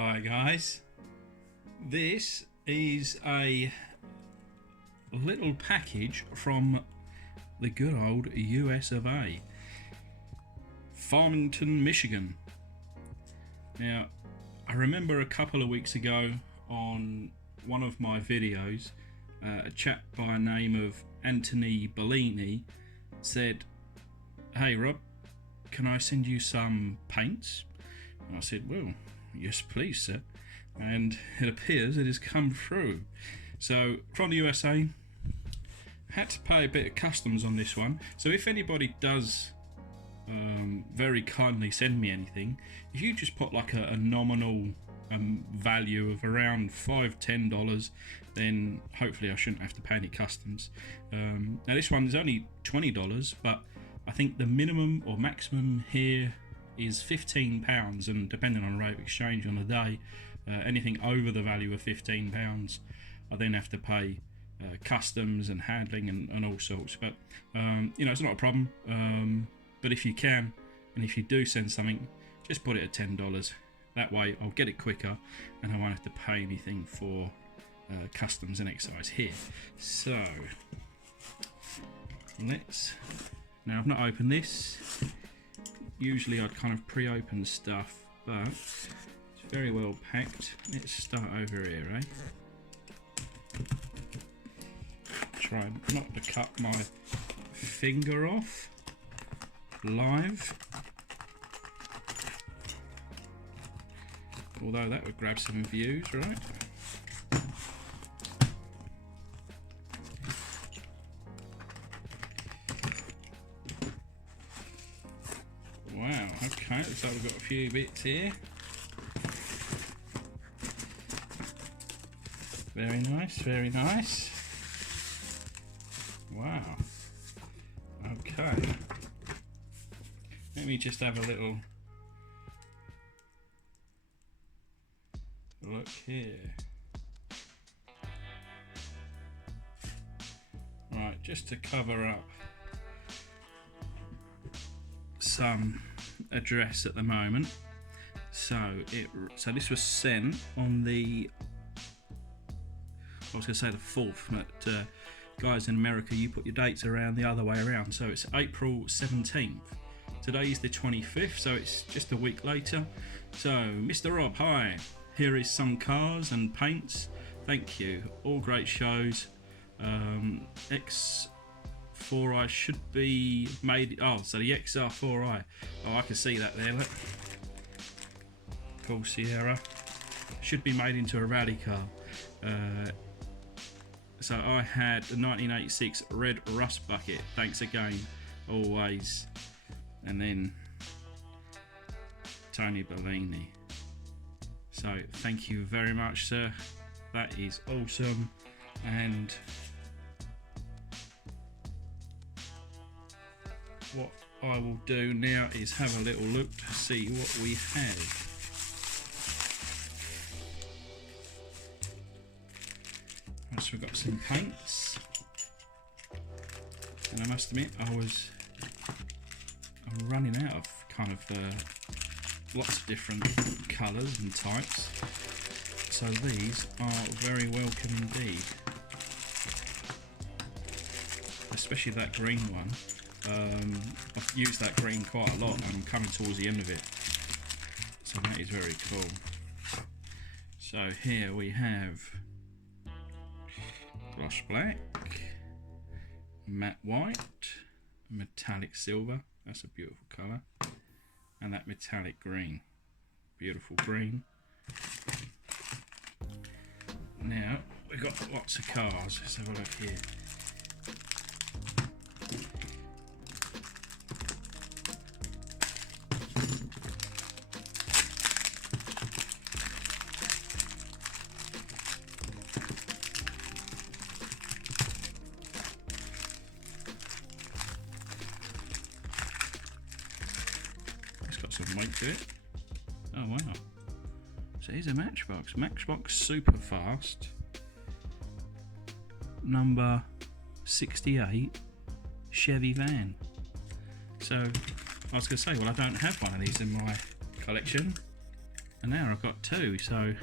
Hi guys, this is a little package from the good old US of A, Farmington, Michigan. Now, I remember a couple of weeks ago on one of my videos, a chap by the name of Anthony Bollini said, "Hey Rob, can I send you some paints?" And I said, "Well, yes please sir," and it appears it has come through. So from the USA, had to pay a bit of customs on this one. So if anybody does very kindly send me anything, if you just put like a nominal value of around $5-10, then hopefully I shouldn't have to pay any customs. Now this one is only $20, but I think the minimum or maximum here is £15, and depending on the rate of exchange on the day, anything over the value of £15 I then have to pay customs and handling and all sorts. But it's not a problem, but if you can, and if you do send something, just put it at $10. That way I'll get it quicker and I won't have to pay anything for customs and excise here. So now I've not opened this. Usually I'd kind of pre-open stuff, but it's very well packed. Let's start over here, Try not to cut my finger off live, although that would grab some views, right? Wow, okay, looks like we've got a few bits here. Very nice, very nice. Wow. Okay. Let me just have a little look here. Right, just to cover up some address at the moment. So this was sent on the, I was going to say the 4th, but guys in America, you put your dates around the other way around. So it's April 17th. Today is the 25th, so it's just a week later. So, Mr. Rob, hi. Here is some cars and paints. Thank you. All great shows. X4i should be made. Oh, so the XR4i. Oh, I can see that there. Look. Cool Sierra. Should be made into a rally car. So I had the 1986 red rust bucket. Thanks again, always. And then Tony Bollini. So thank you very much, sir. That is awesome. And what I will do now is have a little look to see what we have. So we've got some paints, and I must admit I'm running out of kind of lots of different colours and types, so these are very welcome indeed, especially that green one. I've used that green quite a lot and I'm coming towards the end of it, so that is very cool. So here we have blush black, matte white, metallic silver, that's a beautiful colour, and that metallic green, beautiful green. Now we've got lots of cars, let's have a look here. Some weight to it. Oh wow. So here's a Matchbox Super Fast number 68 Chevy van. So I was going to say, well, I don't have one of these in my collection. and now I've got 2, so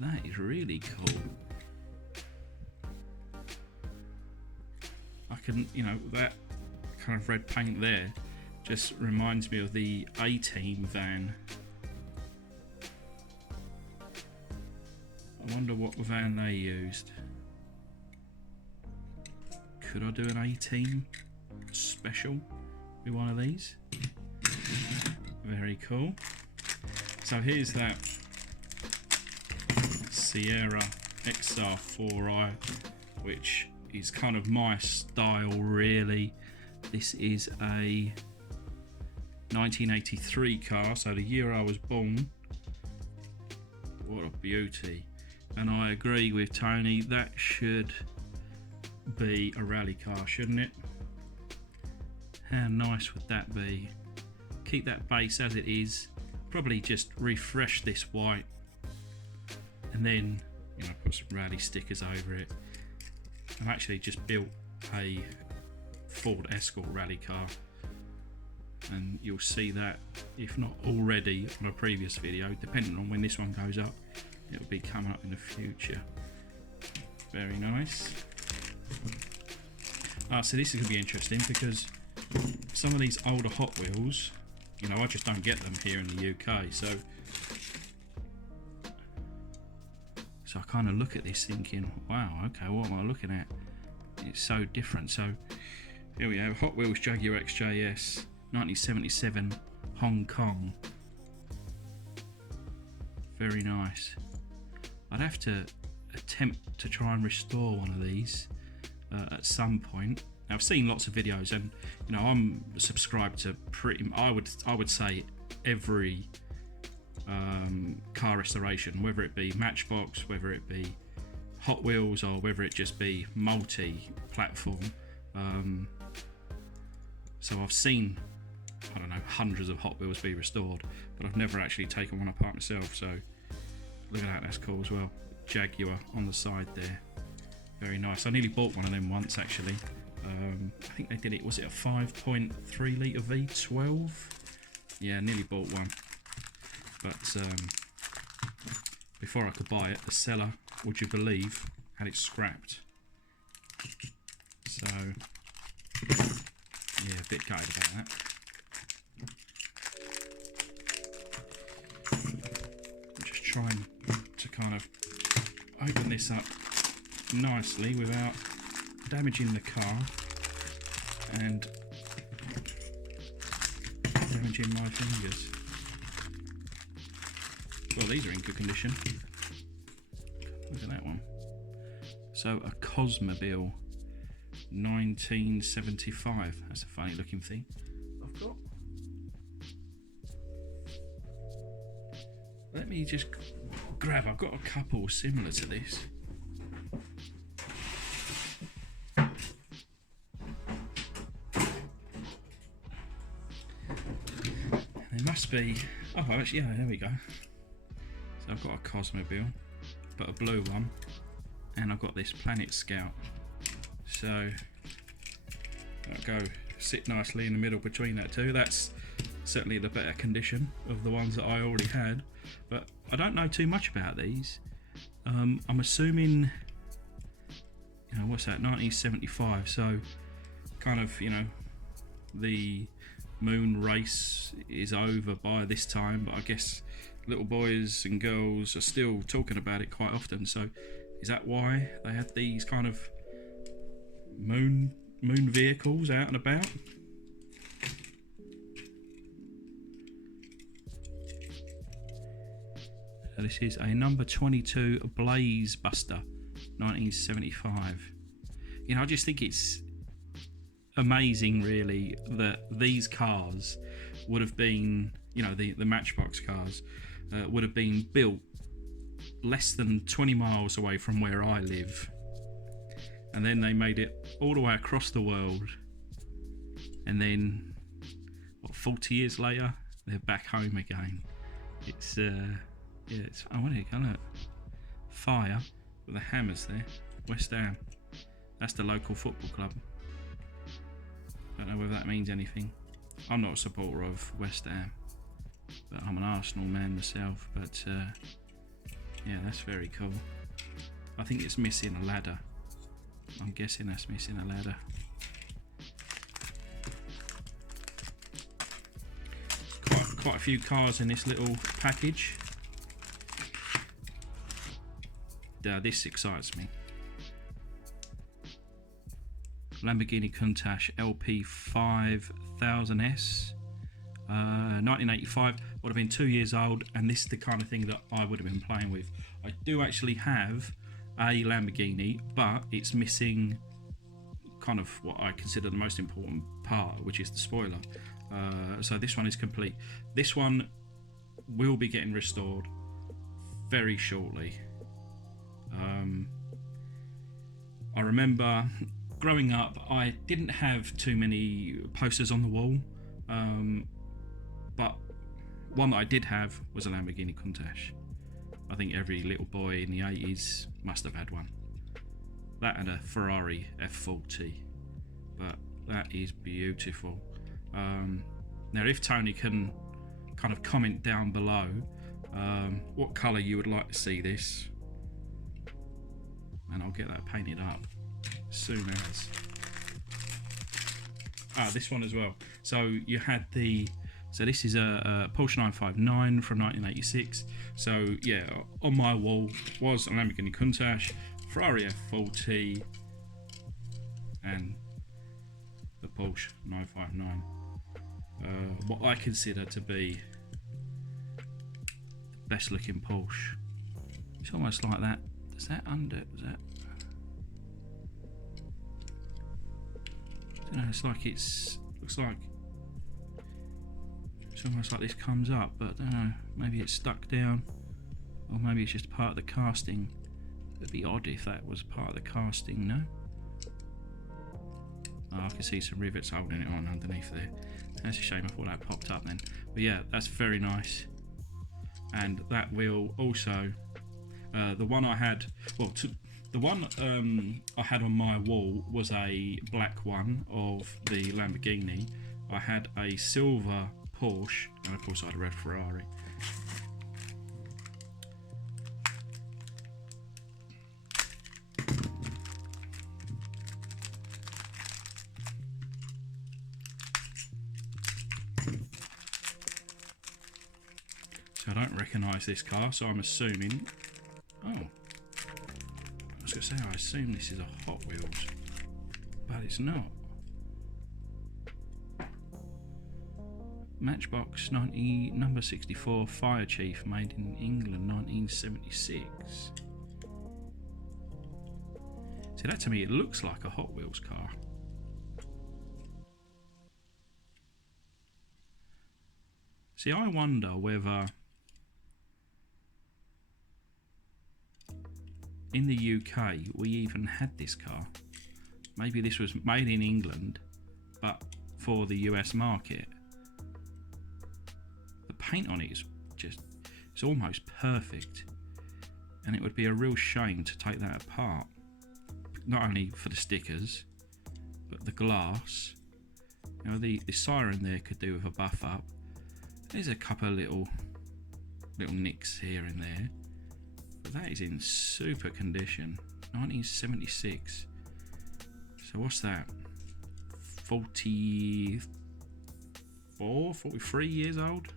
that is really cool. I can, you know, that kind of red paint there just reminds me of the A-Team van. I wonder what van they used. Could I do an A-Team special with one of these? Very cool. So here's that Sierra XR4i, which is kind of my style really. This is a 1983 car, so the year I was born. What a beauty. And I agree with Tony, that should be a rally car, shouldn't it? How nice would that be? Keep that base as it is, probably just refresh this white, and then, you know, put some rally stickers over it. I've actually just built a Ford Escort rally car, and you'll see that, if not already, on a previous video, depending on when this one goes up. It'll be coming up in the future. Very nice. So this is going to be interesting, because some of these older Hot Wheels, you know, I just don't get them here in the UK. So I kind of look at this thinking, wow, okay, what am I looking at? It's so different. So here we have Hot Wheels Jaguar XJS 1977 Hong Kong. Very nice. I'd have to attempt to try and restore one of these at some point. Now, I've seen lots of videos, and you know, I'm subscribed to pretty, I would say, every car restoration, whether it be Matchbox, whether it be Hot Wheels, or whether it just be multi-platform. So I've seen, I don't know, hundreds of Hot Wheels be restored, but I've never actually taken one apart myself. So look at that, that's cool as well. Jaguar on the side there, very nice. I nearly bought one of them once actually. I think they did it, was it a 5.3 litre V12? Yeah, nearly bought one, but before I could buy it, the seller, would you believe, had it scrapped. So yeah, a bit gutted about that. I'm just trying to kind of open this up nicely without damaging the car and damaging my fingers. Well, these are in good condition. Look at that one. So a Cosmobile 1975. That's a funny looking thing I've got. Let me just grab, I've got a couple similar to this. There must be, oh actually, yeah, there we go. So I've got a Cosmobile, but a blue one, and I've got this Planet Scout. So I'll go sit nicely in the middle between that two. That's certainly the better condition of the ones that I already had, but I don't know too much about these. I'm assuming, you know, what's that, 1975, so kind of, you know, the moon race is over by this time, but I guess little boys and girls are still talking about it quite often. So is that why they had these kind of moon vehicles out and about? So this is a number 22 Blaze Buster 1975. You know, I just think it's amazing really that these cars would have been, you know, the Matchbox cars would have been built less than 20 miles away from where I live, and then they made it all the way across the world, and then what, 40 years later they're back home again. It's yeah, it's, oh, what do you call it? Fire with the hammers there. West Ham, that's the local football club. Don't know whether that means anything. I'm not a supporter of West Ham, but I'm an Arsenal man myself. But yeah, that's very cool. I think it's missing a ladder. I'm guessing that's missing a ladder. Quite a few cars in this little package. This excites me. Lamborghini Countach LP 5000S, 1985. Would have been 2 years old, and this is the kind of thing that I would have been playing with. I do actually have a Lamborghini, but it's missing kind of what I consider the most important part, which is the spoiler. So this one is complete. This one will be getting restored very shortly. I remember growing up, I didn't have too many posters on the wall, but one that I did have was a Lamborghini Countach. I think every little boy in the 80s must have had one. That and a Ferrari F40, but that is beautiful. Now, if Tony can kind of comment down below what colour you would like to see this, and I'll get that painted up as soon as. This one as well. So you had so this is a Porsche 959 from 1986. So yeah, on my wall was a Lamborghini Countach, Ferrari F40, and the Porsche 959. What I consider to be the best looking Porsche. It's almost like that. Is that under? Was that? I don't know. It's like looks like it's almost like this comes up, but I don't know. Maybe it's stuck down, or maybe it's just part of the casting. It'd be odd if that was part of the casting. No. Oh, I can see some rivets holding it on underneath there. That's a shame. I thought that popped up then. But yeah, that's very nice. And that will also, the one I had, the one I had on my wall was a black one of the Lamborghini. I had a silver Porsche, and of course I had a red Ferrari. So I don't recognise this car, so I'm assuming. Oh, I was going to say, I assume this is a Hot Wheels, but it's not. Matchbox number 64 Fire Chief, made in England, 1976. See, that to me, it looks like a Hot Wheels car. See, I wonder whether in the UK we even had this car. Maybe this was made in England, but for the US market. The paint on it is it's almost perfect, and it would be a real shame to take that apart. Not only for the stickers, but the glass. You know, the siren there could do with a buff up. There's a couple of little nicks here and there, but that is in super condition. 1976. So what's that? 43 years old?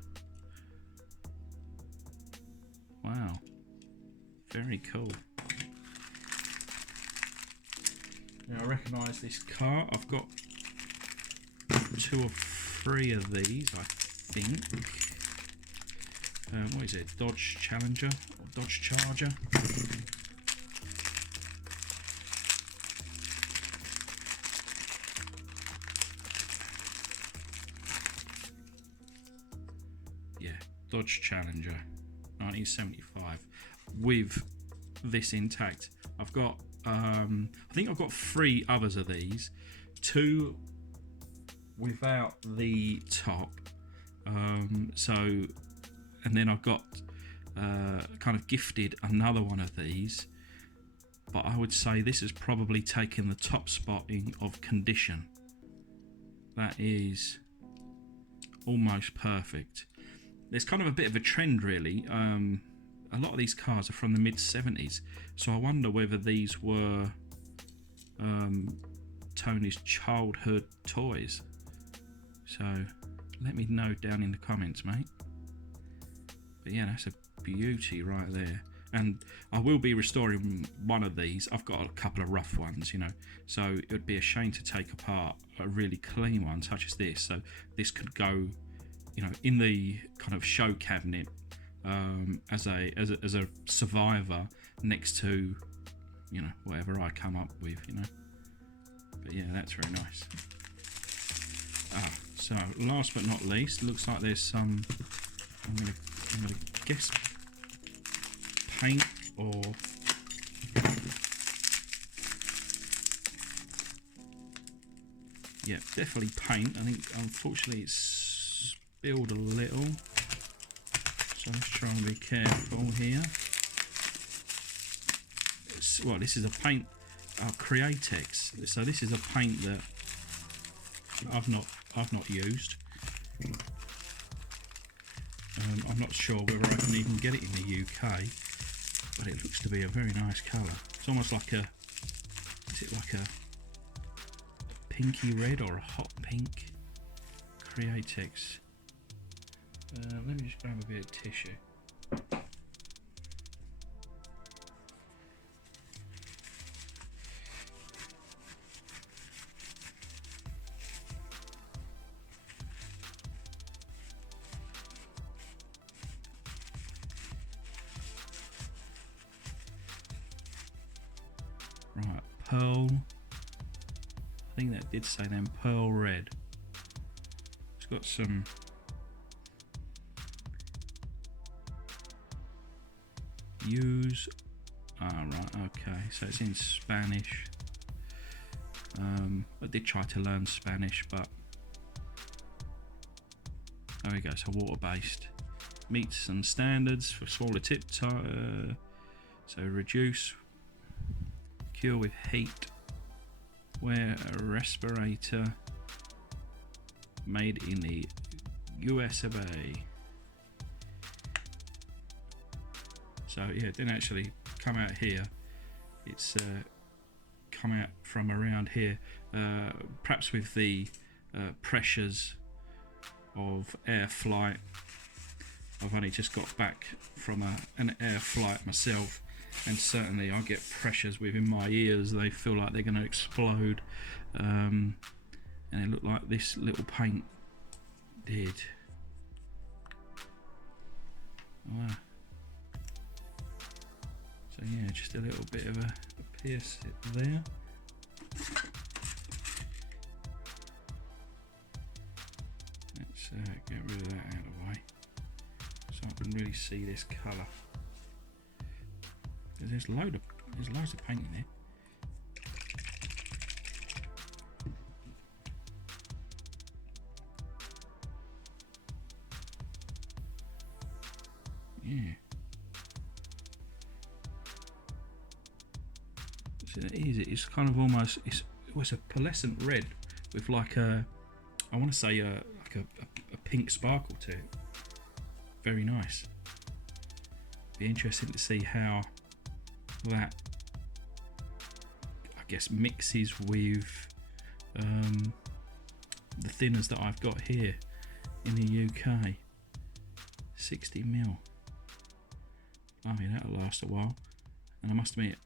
Wow. Very cool. Now I recognise this car. I've got 2 or 3 of these, I think. What is it? Dodge Challenger or Dodge Charger? Yeah, Dodge Challenger, 1975, with this intact. I've got, I think I've got 3 others of these, 2 without the top. And then I've got kind of gifted another one of these, but I would say this has probably taken the top spot of condition. That is almost perfect. There's kind of a bit of a trend, really. A lot of these cars are from the mid-70s, so I wonder whether these were Tony's childhood toys. So let me know down in the comments, mate. But yeah, that's a beauty right there. And I will be restoring one of these. I've got a couple of rough ones, you know, so it would be a shame to take apart a really clean one such as this. So this could go, you know, in the kind of show cabinet as a survivor next to, you know, whatever I come up with, you know. But yeah, that's very nice. So last but not least, looks like there's some, I'm gonna guess, paint or yeah, definitely paint. I think unfortunately it's spilled a little, so let's try and be careful here. Well, this is a paint, Createx. So this is a paint that I've not used. I'm not sure whether I can even get it in the UK, but it looks to be a very nice colour. It's almost like a, is it like a pinky red or a hot pink? Createx. Let me just grab a bit of tissue. Right, pearl. I think that did say then pearl red. It's got some use. Right, okay, so it's in Spanish. I did try to learn Spanish, but there we go. So water-based, meets some standards for smaller tip. So reduce. Cure with heat, wear a respirator, made in the US of A. So yeah, it didn't actually come out here, it's come out from around here, perhaps with the pressures of air flight. I've only just got back from an air flight myself, and certainly I get pressures within my ears. They feel like they're going to explode, and it looked like this little paint did. Wow. So yeah, just a little bit of a pierce there. Let's get rid of that out of the way, so I can really see this colour. There's loads of paint in there. Yeah. So that is it. It's kind of almost, it's a pearlescent red with like a, I want to say like a pink sparkle to it. Very nice. Be interesting to see how that, I guess, mixes with the thinners that I've got here in the UK. 60mm. I mean, that'll last a while. And I must admit,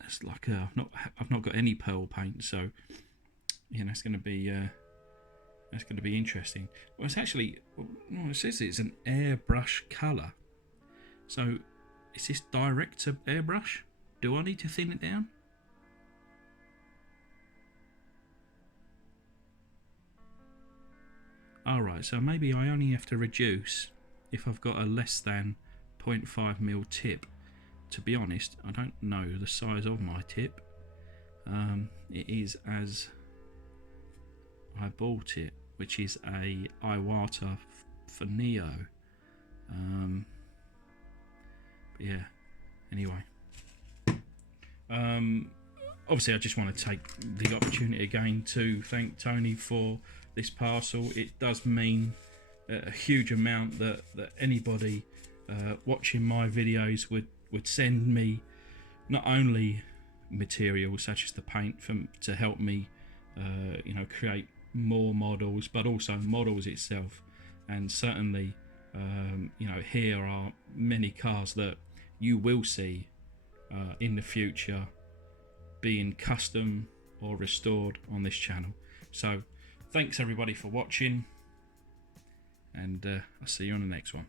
that's like I've not got any pearl paint, so yeah, that's going to be interesting. Well, it's actually, no, it says it's an airbrush colour. So is this direct to airbrush? Do I need to thin it down? Alright, so maybe I only have to reduce if I've got a less than 0.5mm tip. To be honest, I don't know the size of my tip. It is as I bought it, which is a Iwata for Neo. But yeah, anyway. Obviously I just want to take the opportunity again to thank Tony for this parcel. It does mean a huge amount that anybody watching my videos would send me, not only material such as the paint to help me create more models, but also models itself. And certainly here are many cars that you will see in the future being custom or restored on this channel. So thanks everybody for watching, and I'll see you on the next one.